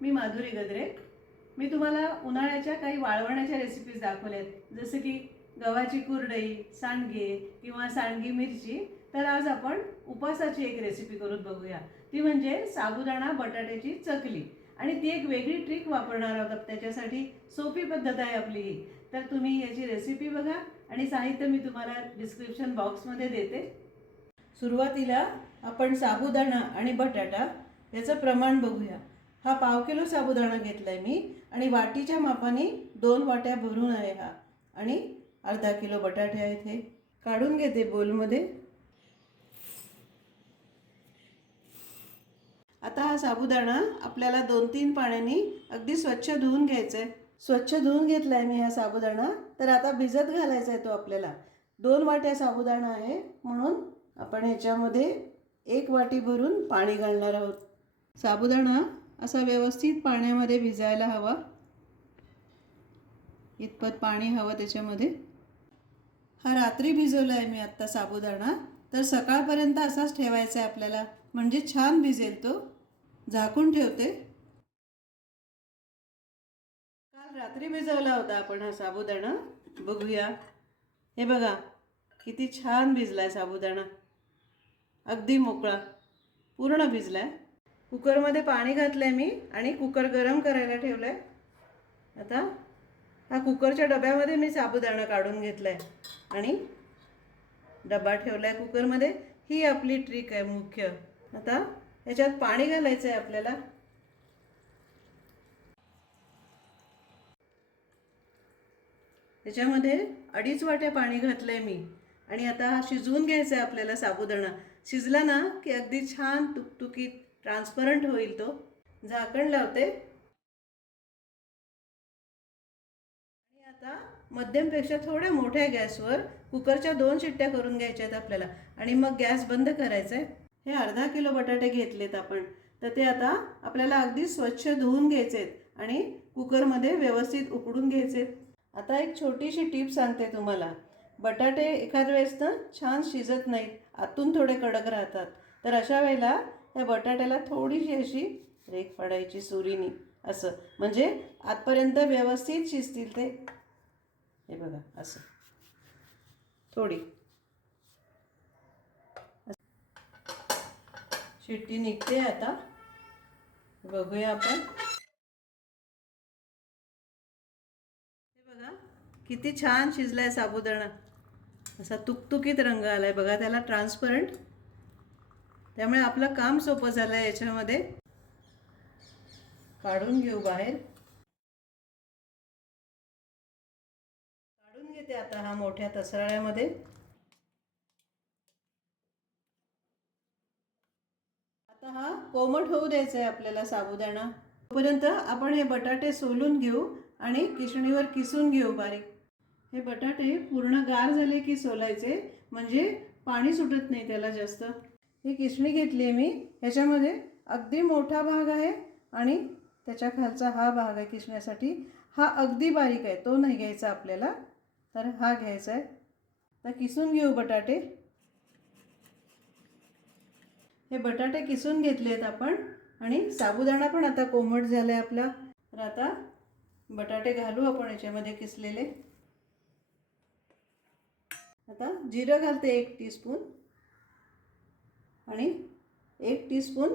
मी माधुरी गद्रे मी तुम्हाला उन्हाळ्याच्या काही वाळवण्याच्या रेसिपीज दाखवल्यात. जसं की गव्हाची कुरडई सांडगे किंवा सांडगी मिरची. तर आज आपण उपासाची एक रेसिपी करून बघूया. ती म्हणजे साबुदाणा बटाट्याची चकली. आणि ती एक वेगळी ट्रिक वापरणार आहोत त्याच्यासाठी सोपी पद्धत आहे आपली ही. तर तुम्ही याची रेसिपी बघा आणि साहित्य मी तुम्हाला डिस्क्रिप्शन बॉक्समध्ये देते. सुरुवातीला आपण साबुदाणा आणि बटाटा याचं प्रमाण बघूया. हा पाव किलो साबुदाणा घेतलाय मी आणि वाटीच्या मापाने दोन वाट्या भरून आहे हा. आणि अर्धा किलो बटाटे आहेत हे. काढून घेते बोलमध्ये. आता हा साबुदाणा आपल्याला दोन तीन पाण्याने अगदी स्वच्छ धुवून घ्यायचा आहे स्वच्छ धुवून घेतला आहे मी हा साबुदाणा. तर आता भिजत घालायचा आहे तो आपल्याला. दोन वाट्या साबुदाणा आहे. म्हणून आपण ह्याच्यामध्ये एक वाटी भरून पाणी घालणार आहोत. साबुदाणा असा व्यवस्थित पाण्यामध्ये भिजायला हवा. इतपत पाणी हवं त्याच्यामध्ये. हा रात्री भिजवला आहे मी आत्ता साबुदाणा. तर सकाळपर्यंत असाच ठेवायचा आहे आपल्याला. म्हणजे छान भिजेल तो. झाकून ठेवते. काल रात्री भिजवला होता आपण हा साबुदाणा. बघूया. हे बघा किती छान भिजलाय साबुदाणा. अगदी मोकळा. पूर्ण भिजलाय. कुकरमध्ये पाणी घातलं आहे मी आणि कुकर गरम करायला ठेवलं आहे आता हा कुकरच्या डब्यामध्ये मी साबुदाणा काढून घेतलाय आणि डबा ठेवला आहे कुकरमध्ये. ही आपली ट्रिक आहे मुख्य. आता याच्यात पाणी घालायचं आहे आपल्याला. त्याच्यामध्ये अडीच वाट्या पाणी घातलं आहे मी आणि आता हा शिजवून घ्यायचा आहे आपल्याला साबुदाणा. शिजला ना की अगदी छान तुकतुकीत ट्रान्सपरंट होईल तो. झाकण लावते. आणि आता मध्यमपेक्षा थोड्या मोठ्या गॅसवर कुकरच्या दोन शिट्ट्या करून घ्यायच्या आहेत आपल्याला. आणि मग गॅस बंद करायचा आहे. हे अर्धा किलो बटाटे घेतलेत आपण. तर ते आता आपल्याला अगदी स्वच्छ धुवून घ्यायचे आहेत. आणि कुकरमध्ये व्यवस्थित उकडून घ्यायचे आता एक छोटीशी टीप सांगते तुम्हाला. बटाटे एखाद वेळेस ना छान शिजत नाहीत. आतून थोडे कडक राहतात. तर अशा वेळेला या बटाट्याला थोडीशी अशी रेख फाडायची सुरीनी असं. म्हणजे आतपर्यंत व्यवस्थित शिजतील ते. हे बघा असं. थोडी. शिट्टी निघते आता. बघूया आपण. हे बघा किती छान शिजलाय साबुदाणा. असा तुकतुकीत रंग आलाय. बघा त्याला ट्रान्सपरंट त्यामुळे आपलं काम सोपं झालं आहे याच्यामध्ये. काढून घेऊ बाहेर. काढून घेते आता हा मोठ्या तसराळ्यामध्ये. आता हा कोमट होऊ द्यायचा आहे आपल्याला साबुदाणा. तोपर्यंत आपण हे बटाटे सोलून घेऊ आणि किसणीवर किसून घेऊ बारीक. हे बटाटे पूर्ण गार झाले की सोलायचे म्हणजे पाणी सुटत नाही त्याला जास्त. ही किसणी घेतली आहे मी. ह्याच्यामध्ये अगदी मोठा भाग आहे आणि त्याच्या खालचा हा भाग आहे किसण्यासाठी. हा अगदी बारीक आहे. तो नाही घ्यायचा आपल्याला. तर हा घ्यायचा आहे. तर किसून घेऊ बटाटे. हे बटाटे किसून घेतले आहेत आपण आणि साबुदाणा पण आता कोमट झाला आहे आपला. तर आता बटाटे घालू आपण याच्यामध्ये किसलेले. आता जिरं घालते एक टीस्पून. आणि एक टीस्पून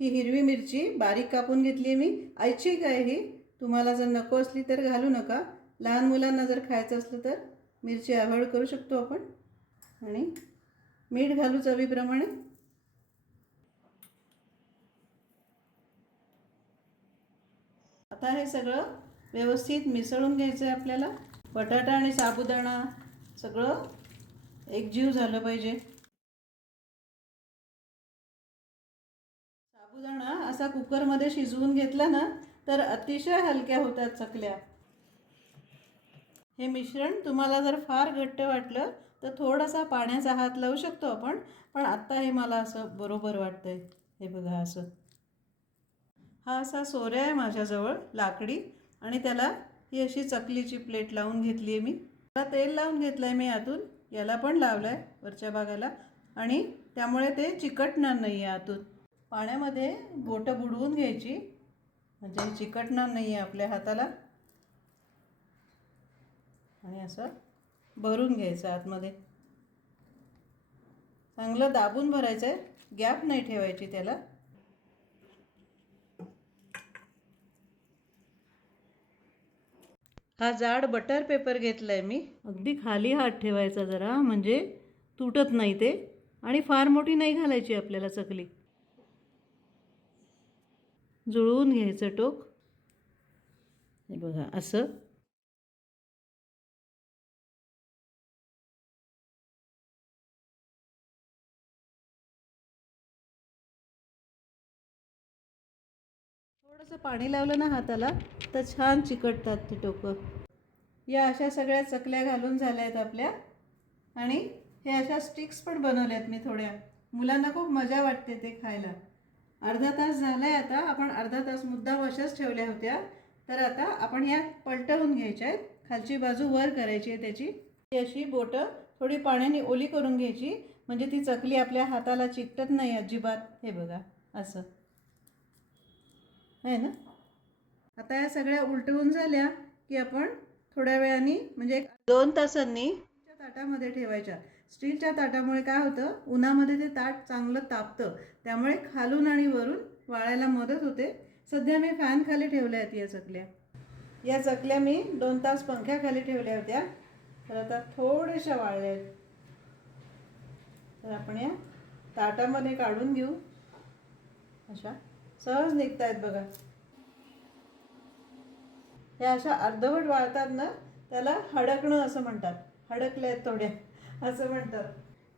ही हिरवी मिरची बारीक कापून घेतली आहे मी. ऐच्छिक आहे ही? तुम्हाला जर नको असली तर घालू नका. लहान मुलांना जर खायचं असलं तर मिरची अवॉइड करू शकतो आपण. आणि मीठ घालू चवीप्रमाणे. आता हे सगळं व्यवस्थित मिसळून घ्यायचं आहे आपल्याला. बटाटा आणि साबुदाणा सगळं एकजीव झालं पाहिजे. साबुदाणा असा कुकरमध्ये शिजवून घेतला ना तर अतिशय हलक्या होतात चकल्या. हे मिश्रण तुम्हाला जर फार घट्ट वाटलं तर थोडासा पाण्याचा हात लावू शकतो आपण पण आत्ता हे मला असं बरोबर वाटतंय. हे बघा असं. हा असा सोऱ्या आहे माझ्याजवळ लाकडी आणि त्याला ही अशी चकलीची प्लेट लावून घेतली आहे मी. त्याला तेल लावून घेतलं आहे मी आतून याला पण लावलं आहे वरच्या भागाला आणि त्यामुळे ते चिकटणार नाही आहे आतून. पाण्यामध्ये बोटं बुडवून घ्यायची. म्हणजे चिकटणार नाही आहे आपल्या हाताला. आणि असं भरून घ्यायचं आतमध्ये. चांगलं दाबून भरायचं आहे गॅप नाही ठेवायची त्याला. हा जाड बटर पेपर घेतला आहे मी. अगदी खाली हात ठेवायचा जरा म्हणजे तुटत नाही ते. आणि फार मोठी नाही घालायची आपल्याला चकली. जुळवून घ्यायचं टोक. हे बघा असं. थोडंसं पाणी लावलं ना हाताला तर छान चिकटतात ती टोकं. या अशा सगळ्या चकल्या घालून झाल्या आहेत आपल्या. आणि हे अशा स्टिक्स पण बनवल्या आहेत मी थोड्या. मुलांना खूप मजा वाटते ते खायला. अर्धा तास झाला आहे आता. आपण अर्धा तास मुद्दाम अशाच ठेवल्या होत्या. तर आता आपण या पलटवून घ्यायच्या आहेत. खालची बाजू वर करायची आहे त्याची. ती अशी बोटं थोडी पाण्याने ओली करून घ्यायची. म्हणजे ती चकली आपल्या हाताला चिकटत नाही अजिबात. हे बघा असं. आहे ना? आता या सगळ्या उलटवून झाल्या की आपण थोड्या वेळाने म्हणजे दोन तासांनी ताटामध्ये ठेवायच्या. स्टीलच्या ताटामुळे काय होतं? उन्हामध्ये ते ताट चांगलं तापतं. त्यामुळे खालून आणि वरून वाळायला मदत होते. सध्या मी फॅन खाली ठेवल्या आहेत या चकल्या. या चकल्या मी दोन तास पंख्याखाली ठेवल्या होत्या. तर आता थोड्याशा वाळल्या आहेत. तर आपण या ताटामध्ये काढून घेऊ. अशा सहज निघत आहेत बघा. या अशा अर्धवट वाळतात ना त्याला हडकणं असं म्हणतात. हडकल्या आहेत थोड्या. असं म्हणतात.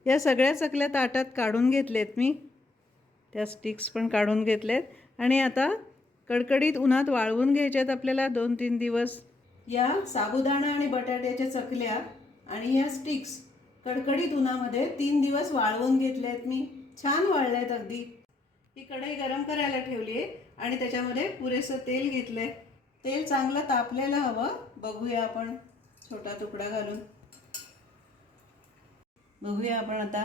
या सगळ्या चकल्या ताटात काढून घेतलेत मी. त्या स्टिक्स पण काढून घेतलेत. आणि आता कडकडीत उन्हात वाळवून घ्यायच्यात आपल्याला दोन तीन दिवस. या साबुदाणा आणि बटाट्याच्या चकल्या आणि या स्टिक्स कडकडीत उन्हामध्ये तीन दिवस वाळवून घेतल्या आहेत मी. छान वाळल्या आहेत अगदी. ही कढई गरम करायला ठेवली आहे आणि त्याच्यामध्ये पुरेसं तेल घेतलं आहे तेल चांगलं तापलेलं हवं. बघूया आपण छोटा तुकडा घालून. बघूया आपण आता.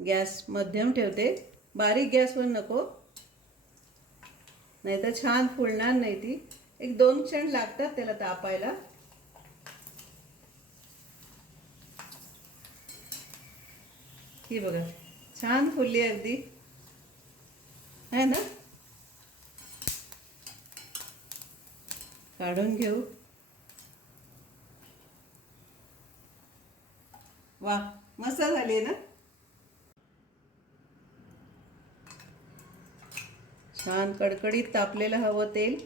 गॅस मध्यम ठेवते. बारीक गॅसवर नको. नाही तर छान फुलणार नाही ती. एक दोन क्षण लागतात त्याला तापायला. ही बघा छान फुलली अगदी. आहे ना? काढून घेऊ. वा मस्त झाली ना? छान कडकडीत तापलेलं हवं तेल.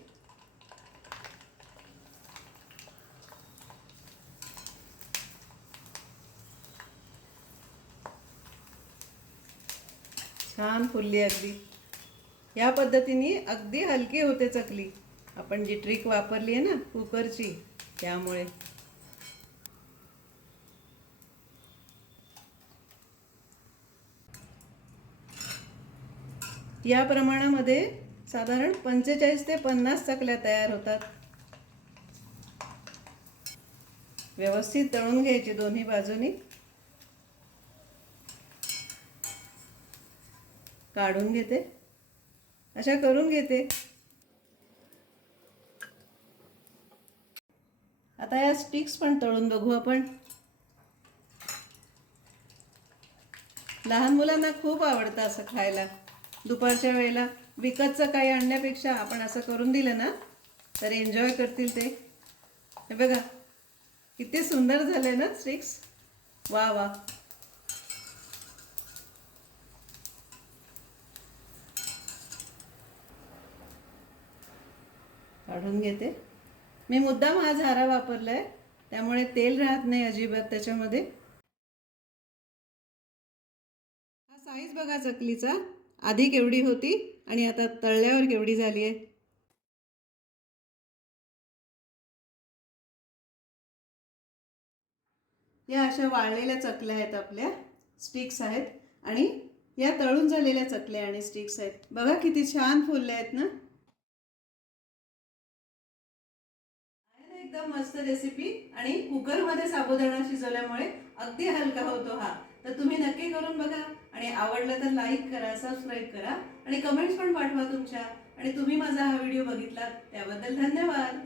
छान फुलली अगदी. या पद्धतीने अगदी हलकी होते चकली. आपण जी ट्रिक वापरली आहे ना कुकरची त्यामुळे. या प्रमाणामध्ये साधारण पंचेचाळीस ते पन्नास चकल्या तयार होतात. व्यवस्थित तळून घ्यायची दोन्ही बाजूनी. काढून घेते. अशा करून घेते. आता या स्टिक्स पण तळून बघू आपण. लहान मुलांना खूप आवडतं असं खायला. दुपारच्या वेळेला विकतचं काही आणण्यापेक्षा आपण असं करून दिलं ना तर एन्जॉय करतील ते. हे बघा किती सुंदर झाले ना स्टिक्स वा वा. काढून घेते. मी मुद्दाम हा झारा वापरलाय त्यामुळे तेल राहत नाही अजिबात त्याच्यामध्ये. हा साईज बघा चकलीचा. आधी केवढी होती आणि आता तळल्यावर केवढी झाली आहे? या अशा वाळलेल्या चकल्या आहेत आपल्या स्टिक्स आहेत. आणि या तळून झालेल्या चकल्या आणि स्टिक्स आहेत. बघा किती छान फुलल्या आहेत ना? ना एकदम मस्त रेसिपी आणि कुकरमध्ये साबुदाणा शिजवल्यामुळे अगदी हलका होतो हा. तर तुम्ही नक्की करून बघा आणि आवडलं तर लाईक करा सबस्क्राईब करा आणि कमेंट्स पण पाठवा तुमच्या. आणि तुम्ही माझा हा व्हिडिओ बघितलात त्याबद्दल धन्यवाद.